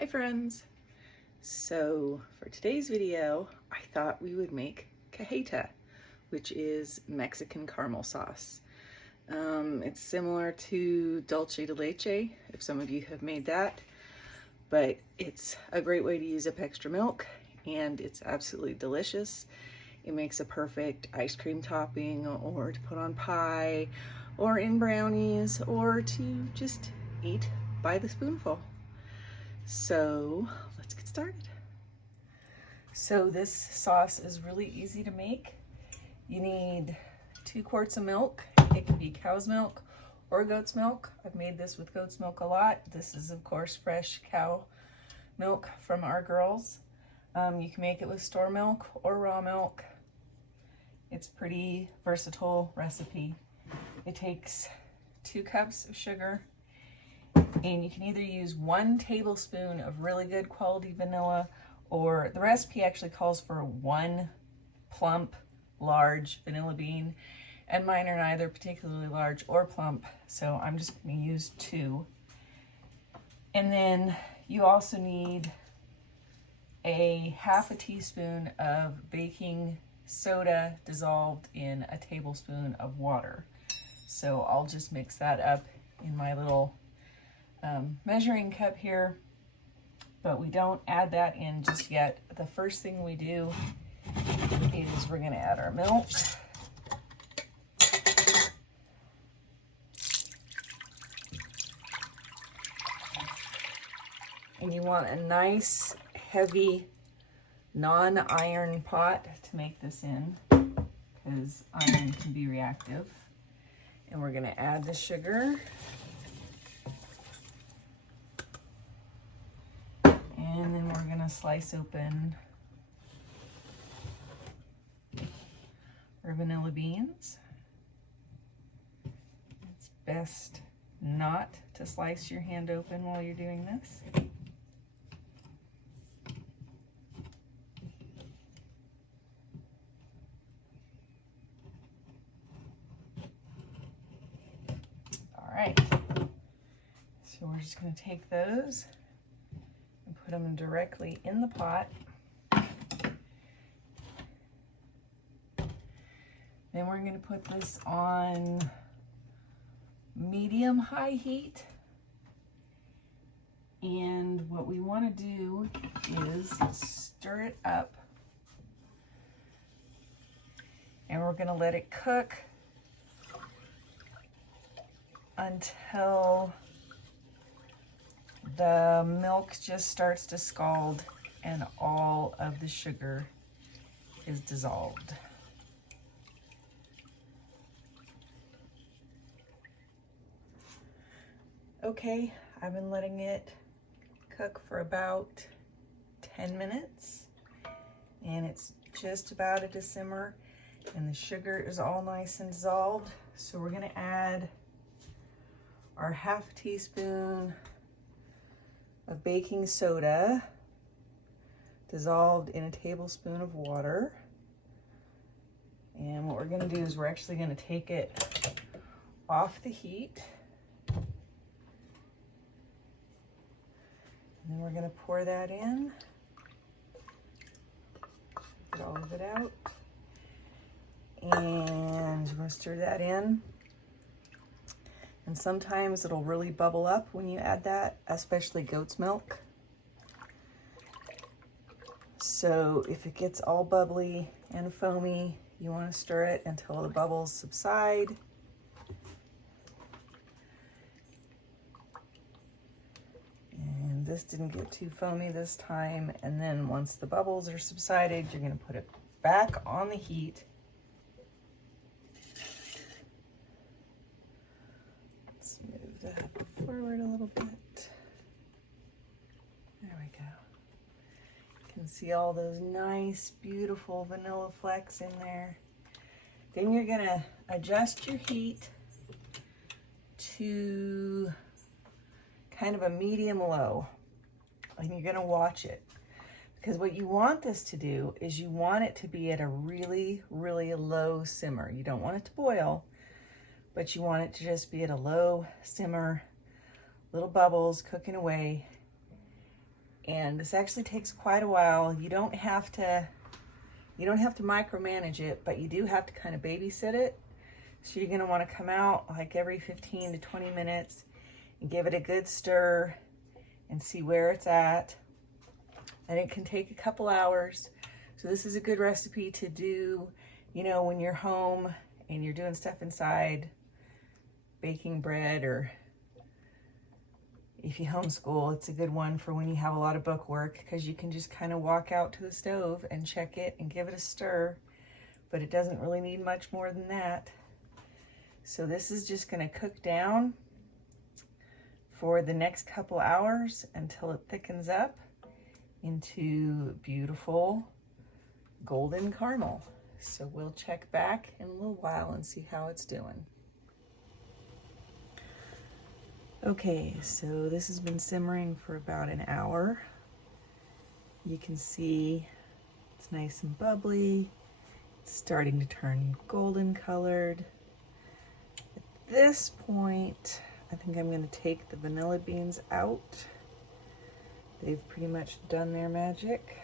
Hi friends! So for today's video, I thought we would make cajeta, which is Mexican caramel sauce. It's similar to dulce de leche, if some of you have made that, but it's a great way to use up extra milk and it's absolutely delicious. It makes a perfect ice cream topping or to put on pie or in brownies or to just eat by the spoonful. So let's get started. So this sauce is really easy to make. You need 2 quarts of milk. It can be cow's milk or goat's milk. I've made this with goat's milk a lot. This is of course fresh cow milk from our girls. You can make it with store milk or raw milk. It's a pretty versatile recipe. It takes 2 cups of sugar, and you can either use 1 tablespoon of really good quality vanilla, or the recipe actually calls for 1 plump, large vanilla bean, and mine are neither particularly large or plump, so I'm just going to use 2. And then you also need a ½ teaspoon of baking soda dissolved in a tablespoon of water. So I'll just mix that up in my little measuring cup here, but we don't add that in just yet. The first thing we do is we're going to add our milk. And you want a nice, heavy, non-iron pot to make this in, because iron can be reactive. And we're going to add the sugar. And then we're going to slice open our vanilla beans. It's best not to slice your hand open while you're doing this. All right, so we're just going to take those and put them directly in the pot. Then we're going to put this on medium-high heat. And what we want to do is stir it up. And we're going to let it cook until the milk just starts to scald and all of the sugar is dissolved. Okay, I've been letting it cook for about 10 minutes and it's just about at a simmer and the sugar is all nice and dissolved. So we're going to add our ½ teaspoon of baking soda dissolved in a tablespoon of water. And what we're going to do is we're actually going to take it off the heat. And then we're going to pour that in. Get all of it out. And we're going to stir that in. And sometimes it'll really bubble up when you add that, especially goat's milk. So if it gets all bubbly and foamy, you want to stir it until the bubbles subside. And this didn't get too foamy this time. And then once the bubbles are subsided, you're going to put it back on the heat. Move that forward a little bit. There we go. You can see all those nice, beautiful vanilla flecks in there. Then you're going to adjust your heat to kind of a medium-low, and you're going to watch it. Because what you want this to do is you want it to be at a really, really low simmer. You don't want it to boil, but you want it to just be at a low simmer, little bubbles cooking away. And this actually takes quite a while. You don't have to micromanage it, but you do have to kind of babysit it. So you're gonna wanna come out like every 15 to 20 minutes and give it a good stir and see where it's at. And it can take a couple hours. So this is a good recipe to do, you know, when you're home and you're doing stuff inside, baking bread, or if you homeschool, it's a good one for when you have a lot of book work, because you can just kind of walk out to the stove and check it and give it a stir, but it doesn't really need much more than that. So this is just going to cook down for the next couple hours until it thickens up into beautiful golden caramel. So we'll check back in a little while and see how it's doing. Okay, so this has been simmering for about an hour. You can see it's nice and bubbly. It's starting to turn golden colored. At this point, I think I'm going to take the vanilla beans out. They've pretty much done their magic.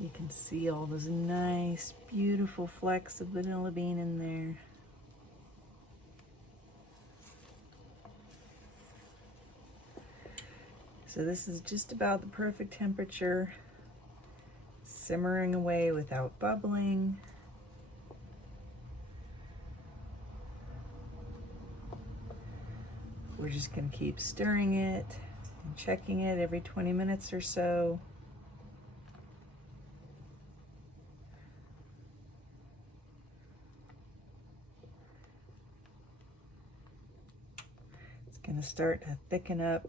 You can see all those nice, beautiful flecks of vanilla bean in there. So this is just about the perfect temperature, simmering away without bubbling. We're just going to keep stirring it and checking it every 20 minutes or so. It's going to start to thicken up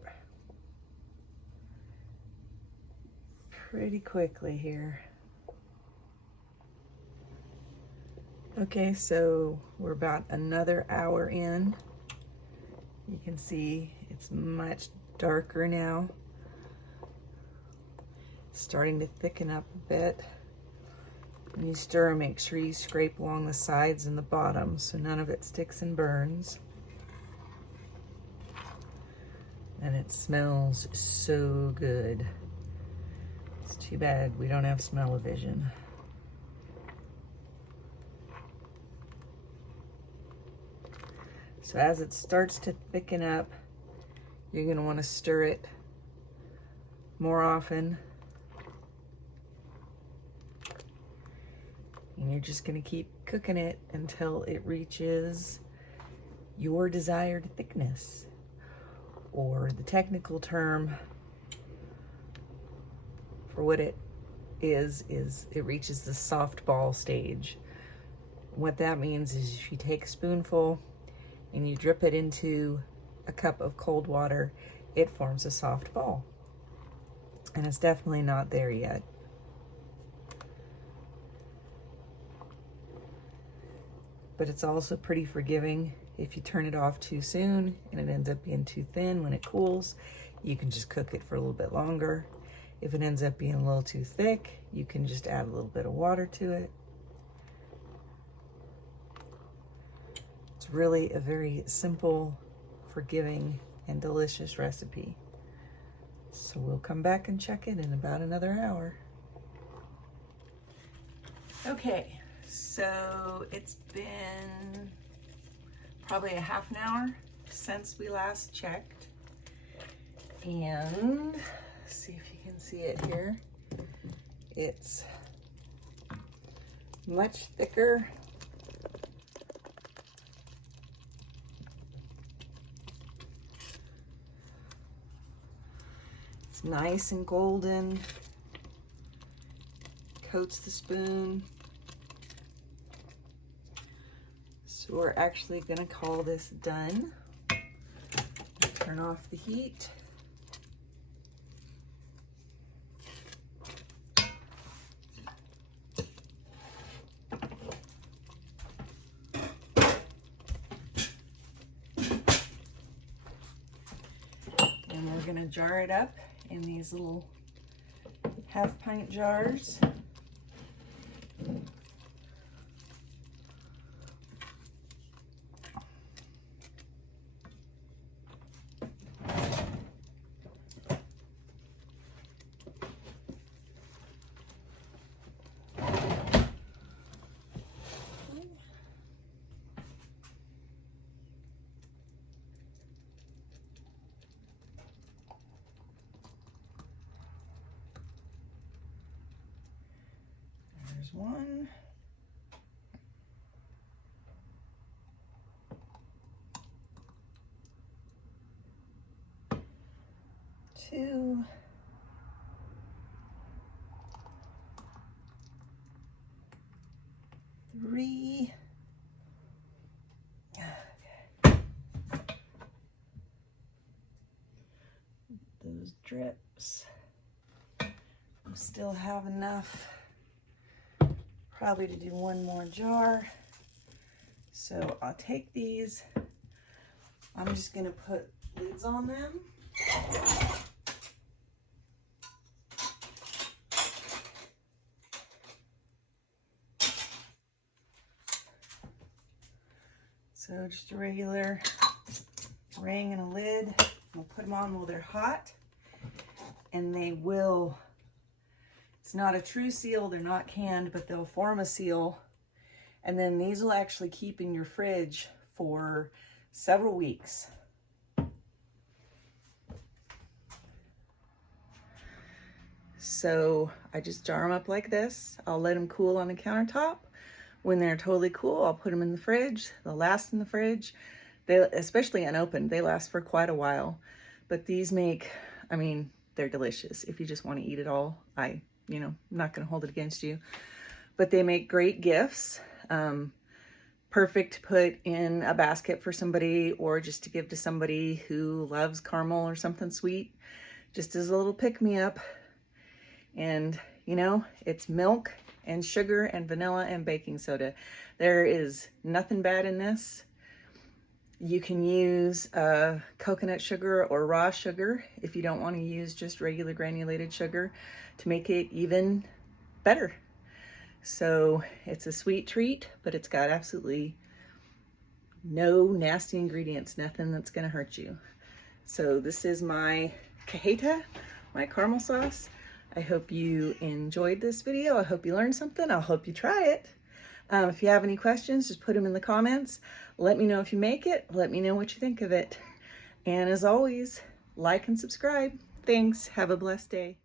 pretty quickly here. Okay, so we're about another hour in. You can see it's much darker now. It's starting to thicken up a bit. When you stir, make sure you scrape along the sides and the bottom so none of it sticks and burns. And it smells so good. It's too bad we don't have smell-o-vision. So as it starts to thicken up, you're going to want to stir it more often. And you're just going to keep cooking it until it reaches your desired thickness. Or the technical term for what it is it reaches the soft ball stage. What that means is if you take a spoonful and you drip it into a cup of cold water, it forms a soft ball. And it's definitely not there yet. But it's also pretty forgiving. If you turn it off too soon and it ends up being too thin when it cools, you can just cook it for a little bit longer. If it ends up being a little too thick, you can just add a little bit of water to it. It's really a very simple, forgiving, and delicious recipe. So we'll come back and check it in about another hour. Okay, so it's been probably a half an hour since we last checked. And see if you can see it here. It's much thicker. It's nice and golden. Coats the spoon. So we're actually going to call this done. Turn off the heat. And we're gonna jar it up in these little half-pint jars. There's one. Two. Three. Okay. Those drips. I still have enough probably to do one more jar. So I'll take these. I'm just gonna put lids on them. So just a regular ring and a lid. We'll put them on while they're hot, and they will, it's not a true seal, they're not canned, but they'll form a seal. And then these will actually keep in your fridge for several weeks. So I just jar them up like this. I'll let them cool on the countertop. When they're totally cool, I'll put them in the fridge. They'll last in the fridge. They, especially unopened, they last for quite a while. But these make, I mean, they're delicious. If you just want to eat it all, I'm not going to hold it against you. But they make great gifts. Perfect to put in a basket for somebody, or just to give to somebody who loves caramel or something sweet, just as a little pick-me-up. And it's milk and sugar and vanilla and baking soda. There is nothing bad in this. You can use coconut sugar or raw sugar if you don't want to use just regular granulated sugar to make it even better. So it's a sweet treat, but it's got absolutely no nasty ingredients, nothing that's gonna hurt you. So this is my cajeta, my caramel sauce. I hope you enjoyed this video. I hope you learned something. I hope you try it. If you have any questions, just put them in the comments. Let me know if you make it. Let me know what you think of it. And as always, like and subscribe. Thanks. Have a blessed day.